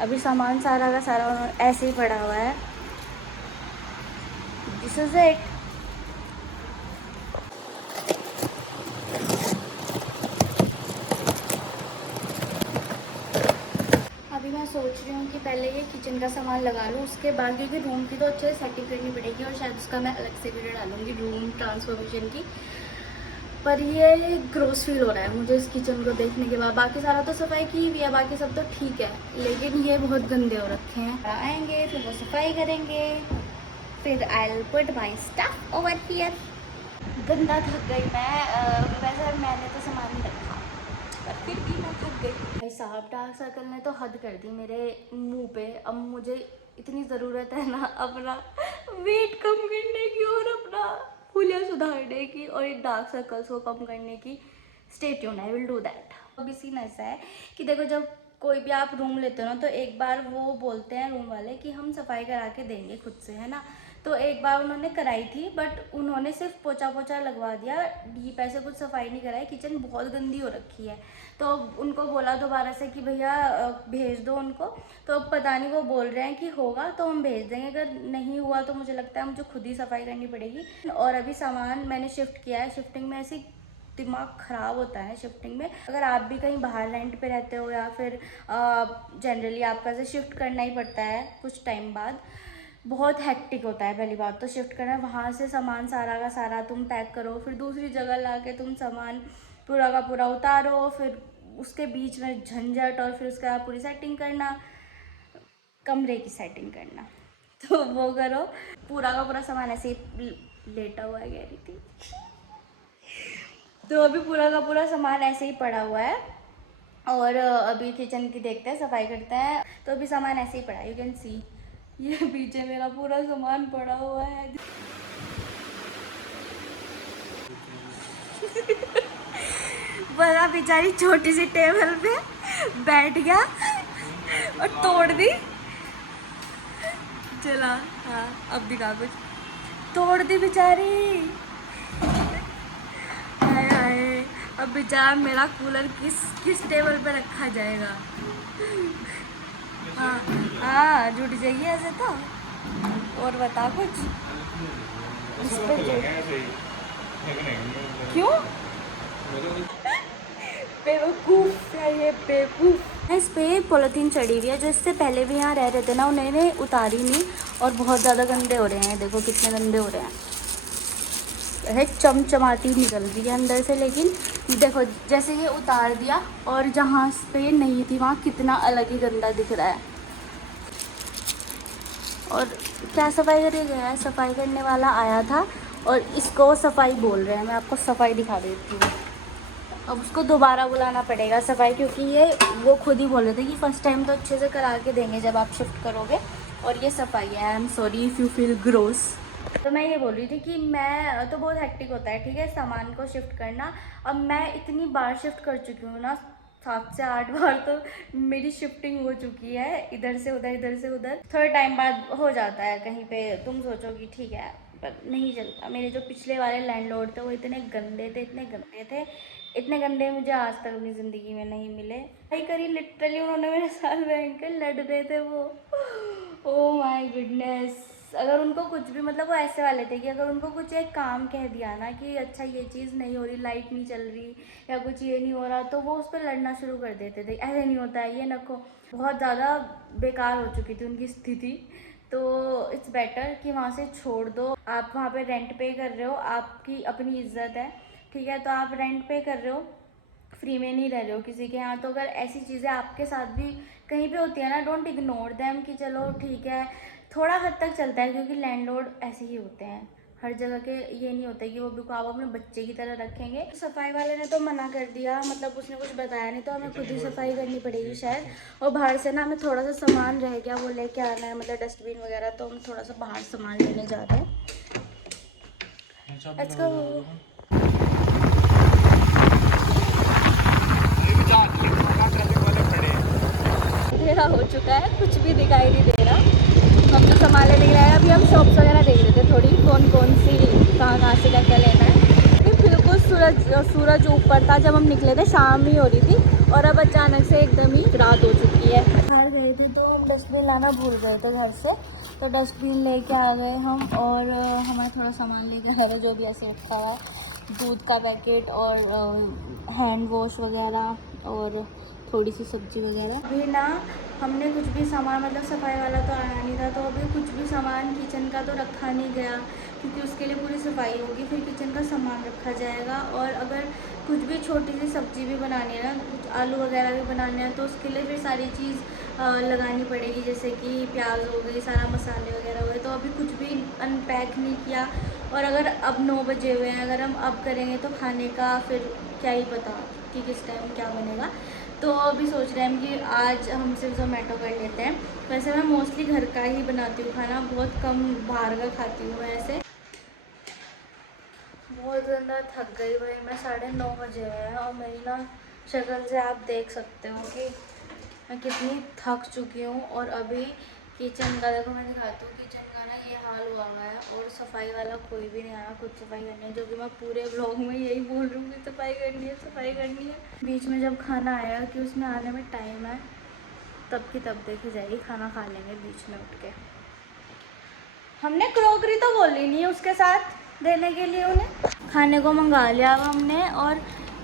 अभी सामान सारा का सारा ऐसे ही पड़ा हुआ है। This is it. अभी मैं सोच रही हूँ कि पहले ये किचन का सामान लगा लूँ, उसके बाद क्योंकि रूम की तो अच्छे से सेटिंग करनी पड़ेगी और शायद उसका मैं अलग से वीडियो डालूँगी रूम ट्रांसफॉर्मेशन की। पर ये ग्रोस फील हो रहा है मुझे इस किचन को देखने के बाद। बाकी सारा तो सफाई की हुई है, बाकी सब तो ठीक है, लेकिन ये बहुत गंदे हो रखे हैं। आएंगे फिर वो सफाई करेंगे, फिर I will put my stuff over here. गंदा थक गई मैं। वैसे मैंने तो सामान नहीं रखा पर फिर भी मैं थक गई। भाई साहब डार्क सर्कल ने तो हद कर दी मेरे मुंह पे। अब मुझे इतनी ज़रूरत है ना अपना वेट कम करने की और अपना हुलिया सुधारने की और ये डार्क सर्कल्स को कम करने की। Stay tuned, I will do that. अब सीन ऐसा है कि देखो जब कोई भी आप रूम लेते हो ना तो एक बार वो बोलते हैं रूम वाले कि हम सफाई करा के देंगे खुद से, है ना। तो एक बार उन्होंने कराई थी बट उन्होंने सिर्फ पोछा पोछा लगवा दिया, डीप ऐसे कुछ सफाई नहीं कराई। किचन बहुत गंदी हो रखी है। तो उनको बोला दोबारा से कि भैया भेज दो उनको। तो पता नहीं वो बोल रहे हैं कि होगा तो हम भेज देंगे, अगर नहीं हुआ तो मुझे लगता है मुझे खुद ही सफाई करनी पड़ेगी। और अभी सामान मैंने शिफ्ट किया है। शिफ्टिंग में ऐसी दिमाग ख़राब होता है शिफ्टिंग में। अगर आप भी कहीं बाहर रेंट पे रहते हो या फिर जनरली आपका से शिफ्ट करना ही पड़ता है कुछ टाइम बाद, बहुत हेक्टिक होता है। पहली बात तो शिफ्ट करना, वहाँ से सामान सारा का सारा तुम पैक करो, फिर दूसरी जगह ला के तुम सामान पूरा का पूरा उतारो, फिर उसके बीच में झंझट और फिर उसके बाद पूरी सेटिंग करना, कमरे की सेटिंग करना, तो वो करो। पूरा का पूरा सामान ऐसे ही लेटा हुआ है, कह रही थी। तो अभी पूरा का पूरा सामान ऐसे ही पड़ा हुआ है और अभी किचन की देखते हैं, सफाई करते हैं। तो अभी सामान ऐसे ही पड़ा है, यू कैन सी ये पीछे मेरा पूरा सामान पड़ा हुआ है। बड़ा बेचारी छोटी सी टेबल पे बैठ गया और तोड़ दी। चला, हाँ अब दिखा कुछ। तोड़ दी बेचारी। हाय हाय, अब बेचारा मेरा कूलर किस किस टेबल पे रखा जाएगा। हाँ हाँ, जुट जाइए ऐसे तो। और बता कुछ इस पे क्यों बेवकूफ है ये, बेवकूफ। इस पे पॉलीथीन चढ़ी हुई है, जो इससे पहले भी यहाँ रह रहे थे ना, उन्होंने उतारी नहीं और बहुत ज़्यादा गंदे हो रहे हैं। देखो कितने गंदे हो रहे हैं, चमचमाती निकल रही है अंदर से। लेकिन देखो जैसे ये उतार दिया और जहाँ पे नहीं थी वहाँ कितना अलग ही गंदा दिख रहा है। और क्या सफाई करी गया है, सफाई करने वाला आया था और इसको सफाई बोल रहे हैं। मैं आपको सफाई दिखा देती हूँ। अब उसको दोबारा बुलाना पड़ेगा सफाई, क्योंकि ये वो खुद ही बोल रहे थे कि फ़र्स्ट टाइम तो अच्छे से करा के देंगे जब आप शिफ्ट करोगे, और ये सफाई है। I am sorry if you feel gross. तो मैं ये बोल रही थी कि मैं तो बहुत हेक्टिक होता है, ठीक है, सामान को शिफ्ट करना। अब मैं इतनी बार शिफ्ट कर चुकी हूँ ना, 7 से 8 बार तो मेरी शिफ्टिंग हो चुकी है, इधर से उधर इधर से उधर। थोड़े टाइम बाद हो जाता है कहीं पे, तुम सोचो कि ठीक है, पर नहीं चलता। मेरे जो पिछले वाले लैंडलॉर्ड थे वो इतने गंदे थे, इतने गंदे थे, इतने गंदे मुझे आज तक अपनी ज़िंदगी में नहीं मिले। भाई करी लिटरली उन्होंने मेरे साथ भयंकर लड़ रहे थे वो। Oh my goodness. अगर उनको कुछ भी, मतलब वो ऐसे वाले थे कि अगर उनको कुछ एक काम कह दिया ना कि अच्छा ये चीज़ नहीं हो रही, लाइट नहीं चल रही या कुछ ये नहीं हो रहा, तो वो उस पर लड़ना शुरू कर देते थे। ऐसे नहीं होता है, ये नको। बहुत ज़्यादा बेकार हो चुकी थी उनकी स्थिति। तो इट्स बेटर कि वहाँ से छोड़ दो। आप वहाँ पे रेंट पे कर रहे हो, आपकी अपनी इज्जत है, ठीक है, तो आप रेंट पे कर रहे हो, फ्री में नहीं रह रहे हो किसी के यहाँ। तो अगर ऐसी चीज़ें आपके साथ भी कहीं पे होती है ना, डोंट इग्नोर देम कि चलो ठीक है, थोड़ा हद तक चलता है, क्योंकि लैंडलॉर्ड ऐसे ही होते हैं हर जगह के। ये नहीं होता कि वो बिल्कुल आप अपने बच्चे की तरह रखेंगे। सफाई वाले ने तो मना कर दिया, मतलब उसने कुछ बताया नहीं, तो हमें खुद ही सफाई करनी पड़ेगी शायद। और बाहर से ना हमें थोड़ा सा सामान रह गया, वो लेके आना है, मतलब डस्टबिन वगैरह, तो हम थोड़ा सा बाहर सामान लेने जा रहे हैं। Let's go. अंधेरा हो चुका है, कुछ भी दिखाई नहीं दे रहा। हम तो सामान लेने गए, अभी हम शॉप्स वगैरह देख रहे थे थोड़ी, कौन कौन सी कहाँ से क्या क्या लेना है। फिर बिल्कुल सूरज ऊपर था जब हम निकले थे, शाम ही हो रही थी और अब अचानक से एकदम ही रात हो चुकी है। बाहर गए थे तो हम डस्टबिन लाना भूल गए थे घर से, तो डस्टबिन लेके आ गए हम। और हमारा थोड़ा सामान लेके आ रहे जो भी ऐसे रखा हुआ, दूध का पैकेट और हैंड वॉश वगैरह और थोड़ी सी सब्जी वगैरह। अभी ना हमने कुछ भी सामान, मतलब सफाई वाला तो आया नहीं था, तो अभी कुछ भी सामान किचन का तो रखा नहीं गया, क्योंकि उसके लिए पूरी सफाई होगी, फिर किचन का सामान रखा जाएगा। और अगर कुछ भी छोटी सी सब्जी भी बनानी है ना, कुछ आलू वगैरह भी बनाने हैं, तो उसके लिए फिर सारी चीज़ लगानी पड़ेगी, जैसे कि प्याज हो गई, सारा मसाले वगैरह हुए। तो अभी कुछ भी अनपैक नहीं किया। और अगर अब 9 बजे हुए हैं, अगर हम अब करेंगे तो खाने का फिर क्या ही पता कि किस टाइम क्या बनेगा। तो अभी सोच रहे हैं कि आज हम सिर्फ ज़ोमेटो कर लेते हैं। वैसे मैं मोस्टली घर का ही बनाती हूँ खाना, बहुत कम बाहर का खाती हूँ मैं ऐसे। बहुत ज़्यादा थक गई भाई, मैं 9:30 बजे हुए हैं और मेरी ना शक्ल से आप देख सकते हो कि मैं कितनी थक चुकी हूँ। और अभी किचन का देखो, मैं दिखाती हूँ किचन का ना ये हाल हुआ है। और सफाई वाला कोई भी नहीं आया, खुद सफाई करनी है, जो कि मैं पूरे व्लॉग में यही बोल रही हूँ कि सफाई करनी है, सफाई करनी है। बीच में जब खाना आया कि उसमें आने में टाइम है, तब की तब देखी जाएगी, खाना खा लेंगे बीच में उठ के। हमने क्रॉकरी तो बोली नहीं है उसके साथ देने के लिए, उन्हें खाने को मंगा लिया अब हमने। और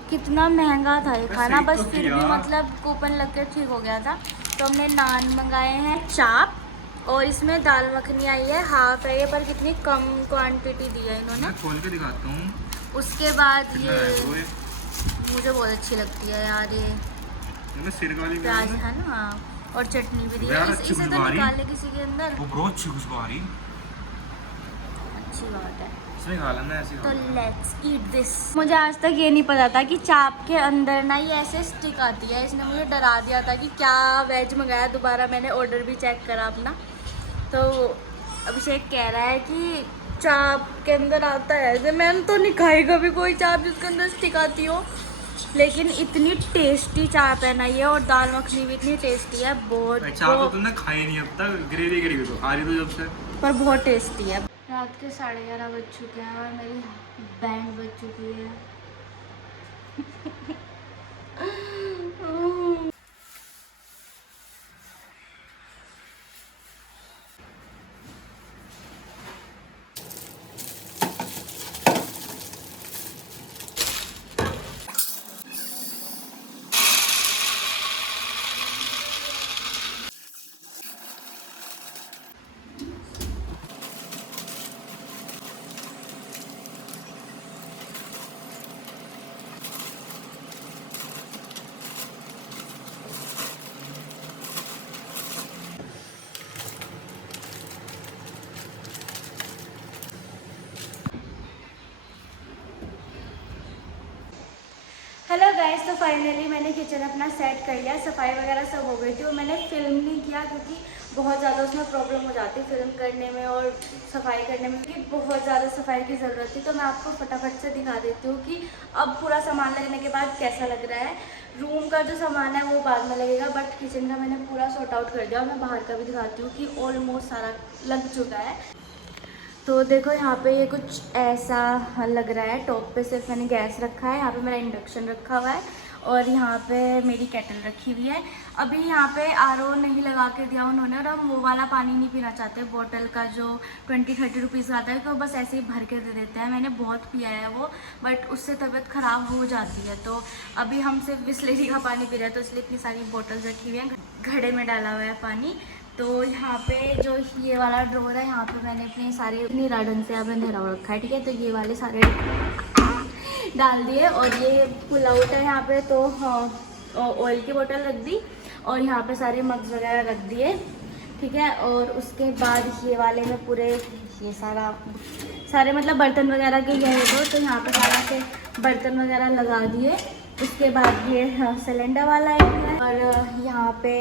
कितना महंगा था ये खाना, बस फिर भी मतलब कूपन लग के ठीक हो गया था। तो हमने नान मंगाए हैं, चाप, और इसमें दाल मखनी आई है, हाफ है ये, पर कितनी कम क्वांटिटी दी है इन्होंने। मैं खोल के दिखाता हूँ। उसके बाद ये मुझे बहुत अच्छी लगती है यार, ये सिर वाली प्याज है ना, हाँ, और चटनी भी दी है। इसे तो निकाल ले किसी के अंदर, वो बहुत अच्छी खुशबू आ रही, अच्छी बात है। इसमें खा लेना ऐसे। तो लेट्स ईट दिस। मुझे आज तक ये नहीं पता था कि चाप के अंदर ना ये ऐसे स्टिक आती है, इसने मुझे डरा दिया था कि क्या वेज मंगाया। दोबारा मैंने ऑर्डर भी चेक करा अपना, तो अभिषेक कह रहा है कि चाप के अंदर आता है ऐसे। मैंने तो नहीं खाई कभी कोई चाप जिसके अंदर स्टिक आती हो, लेकिन इतनी टेस्टी चाप है ना ये, और दाल मखनी भी इतनी टेस्टी है, बहुत। चाप तो तुमने खाई नहीं अब तक, ग्रेवी ग्रेवी तो खा रही तो जब से, पर बहुत टेस्टी है। रात के 11:30 बज चुके हैं और मेरी बैंड बज चुकी है। हेलो गाइस, तो फाइनली मैंने किचन अपना सेट कर लिया, सफाई वगैरह सब हो गई थी। और मैंने फिल्म नहीं किया क्योंकि बहुत ज़्यादा उसमें प्रॉब्लम हो जाती है फिल्म करने में और सफाई करने में, कि बहुत ज़्यादा सफाई की ज़रूरत थी। तो मैं आपको फटाफट से दिखा देती हूँ कि अब पूरा सामान लगने के बाद कैसा लग रहा है। रूम का जो सामान है वो बाद में लगेगा, बट किचन का मैंने पूरा सॉर्ट आउट कर दिया। और मैं बाहर का भी दिखाती हूँ कि ऑलमोस्ट सारा लग चुका है। तो देखो यहाँ पे ये कुछ ऐसा लग रहा है। टॉप पे सिर्फ मैंने गैस रखा है, यहाँ पे मेरा इंडक्शन रखा हुआ है, और यहाँ पे मेरी केटल रखी हुई है। अभी यहाँ पे आरओ नहीं लगा के दिया उन्होंने, और हम वो वाला पानी नहीं पीना चाहते बॉटल का जो 20-30 रुपीज़ आता है, तो बस ऐसे ही भर के दे देते हैं। मैंने बहुत पिया है वो, बट उससे तबीयत ख़राब हो जाती है। तो अभी हम सिर्फ बिस्लेरी का पानी पी रहे हैं, तो इसलिए इतनी सारी बॉटल्स रखी हुई हैं, घड़े में डाला हुआ है पानी। तो यहाँ पे जो ये वाला ड्रॉर है, यहाँ पे मैंने अपने सारे इतनी राडन से अब अंधेरा रखा है, ठीक है। तो ये वाले सारे डाल दिए, और ये पुल आउट है यहाँ पे, तो हाँ ऑयल की बोतल रख दी, और यहाँ पे सारे मग्स वगैरह रख दिए, ठीक है। और उसके बाद ये वाले में पूरे ये सारे मतलब बर्तन वगैरह के ये है, तो यहाँ पे सारा से बर्तन वगैरह लगा दिए। उसके बाद ये सिलेंडर वाला है, और यहाँ पे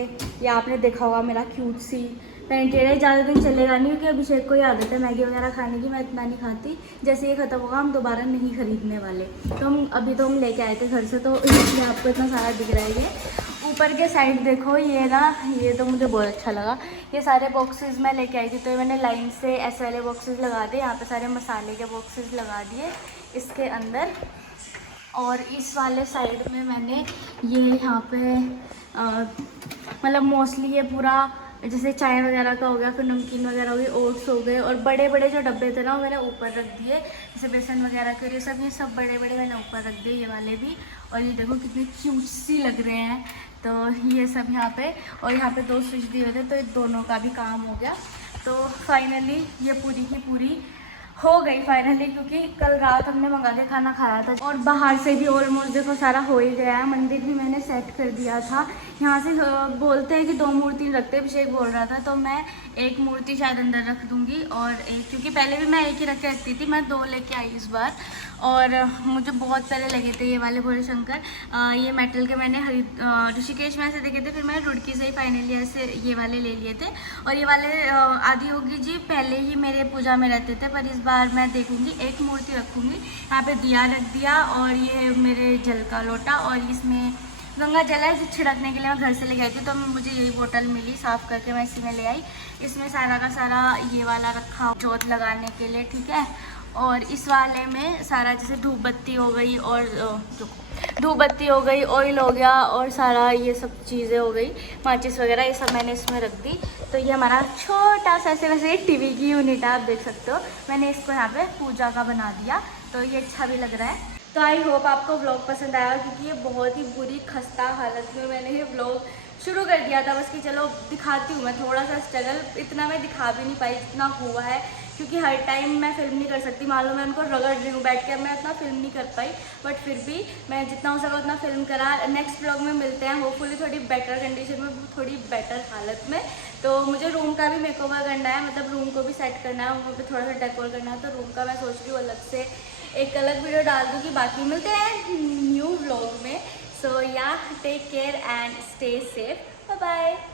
ये आपने देखा होगा मेरा क्यूट सी पेंटेड। ज़्यादा दिन चलेगा नहीं क्योंकि अभिषेक को ही आदत है मैगी वगैरह खाने की, मैं इतना नहीं खाती। जैसे ये ख़त्म होगा हम दोबारा नहीं खरीदने वाले। तो हम लेके आए थे घर से, तो इसलिए आपको इतना सारा दिख रहा है। ये ऊपर के साइड देखो, ये ना, ये तो मुझे बहुत अच्छा लगा। ये सारे बॉक्सेस मैं लेके आई थी, तो मैंने लाइन से ऐसे वाले बॉक्सेस लगा दिए। यहाँ पे सारे मसाले के बॉक्सेस लगा दिए इसके अंदर। और इस वाले साइड में मैंने ये यहाँ पे मतलब मोस्टली ये पूरा जैसे चाय वगैरह का हो गया, फिर नमकीन वगैरह हो गई, ओट्स हो गए, और बड़े बड़े जो डब्बे थे ना वो मैंने ऊपर रख दिए, जैसे बेसन वगैरह के, ये सब बड़े बड़े मैंने ऊपर रख दिए, ये वाले भी। और ये देखो कितने क्यूट सी लग रहे हैं। तो ये सब यहाँ पे, और यहाँ पे 2 स्विच दिए हुए थे, तो दोनों का भी काम हो गया। तो फाइनली ये पूरी की पूरी हो गई फाइनली, क्योंकि कल रात हमने मंगा के खाना खाया था, और बाहर से भी ऑलमोस्ट देखो सारा हो ही गया है। मंदिर भी मैंने सेट कर दिया था। यहाँ से बोलते हैं कि 2 मूर्ति रखते, अभिषेक बोल रहा था, तो मैं 1 मूर्ति शायद अंदर रख दूँगी, और एक, क्योंकि पहले भी मैं 1 ही रख के रखती थी, मैं 2 लेके आई इस बार। और मुझे बहुत पहले लगे थे ये वाले भोले शंकर, ये मेटल के मैंने ऋषिकेश में ऐसे देखे थे, फिर मैंने रुड़की से ही फाइनली ऐसे ये वाले ले लिए थे। और ये वाले आदि योगी जी पहले ही मेरे पूजा में रहते थे, पर इस बार मैं देखूंगी 1 मूर्ति रखूंगी। यहाँ पे दिया रख दिया, और ये मेरे जल का लोटा, और इसमें गंगा जल है जो छिड़कने के लिए मैं घर से ले गई थी, तो मुझे यही बोतल मिली साफ़ करके, मैं इसी में ले आई। इसमें सारा का सारा ये वाला रखा जोत लगाने के लिए, ठीक है। और इस वाले में सारा जैसे धूप बत्ती हो गई, और धूप बत्ती हो गई, ऑयल हो गया, और सारा ये सब चीज़ें हो गई, माचिस वगैरह, ये सब मैंने इसमें रख दी। तो ये हमारा छोटा सा ऐसे वैसे टीवी की यूनिट है, आप देख सकते हो। मैंने इसको यहाँ पे पूजा का बना दिया, तो ये अच्छा भी लग रहा है। तो आई होप आपको व्लॉग पसंद आया, क्योंकि ये बहुत ही बुरी खस्ता हालत में मैंने ये व्लॉग शुरू कर दिया था, बस कि चलो दिखाती हूँ मैं थोड़ा सा स्ट्रगल। इतना मैं दिखा भी नहीं पाई जितना हुआ है, क्योंकि हर टाइम मैं फिल्म नहीं कर सकती, मालूम मैं उनको रगड़ रही हूँ बैठ के, मैं इतना फिल्म नहीं कर पाई, बट फिर भी मैं जितना हो सका उतना फिल्म करा। नेक्स्ट व्लॉग में मिलते हैं, होपफुली थोड़ी बेटर कंडीशन में, थोड़ी बेटर हालत में। तो मुझे रूम का भी मेकओवर करना है, मतलब रूम को भी सेट करना है, वहाँ पे थोड़ा सा डेकोर करना है, तो रूम का मैं सोच रही हूँ अलग से एक अलग वीडियो डाल दूँगी। बाकी मिलते हैं न्यू व्लॉग में। सो या take care and stay safe, bye bye.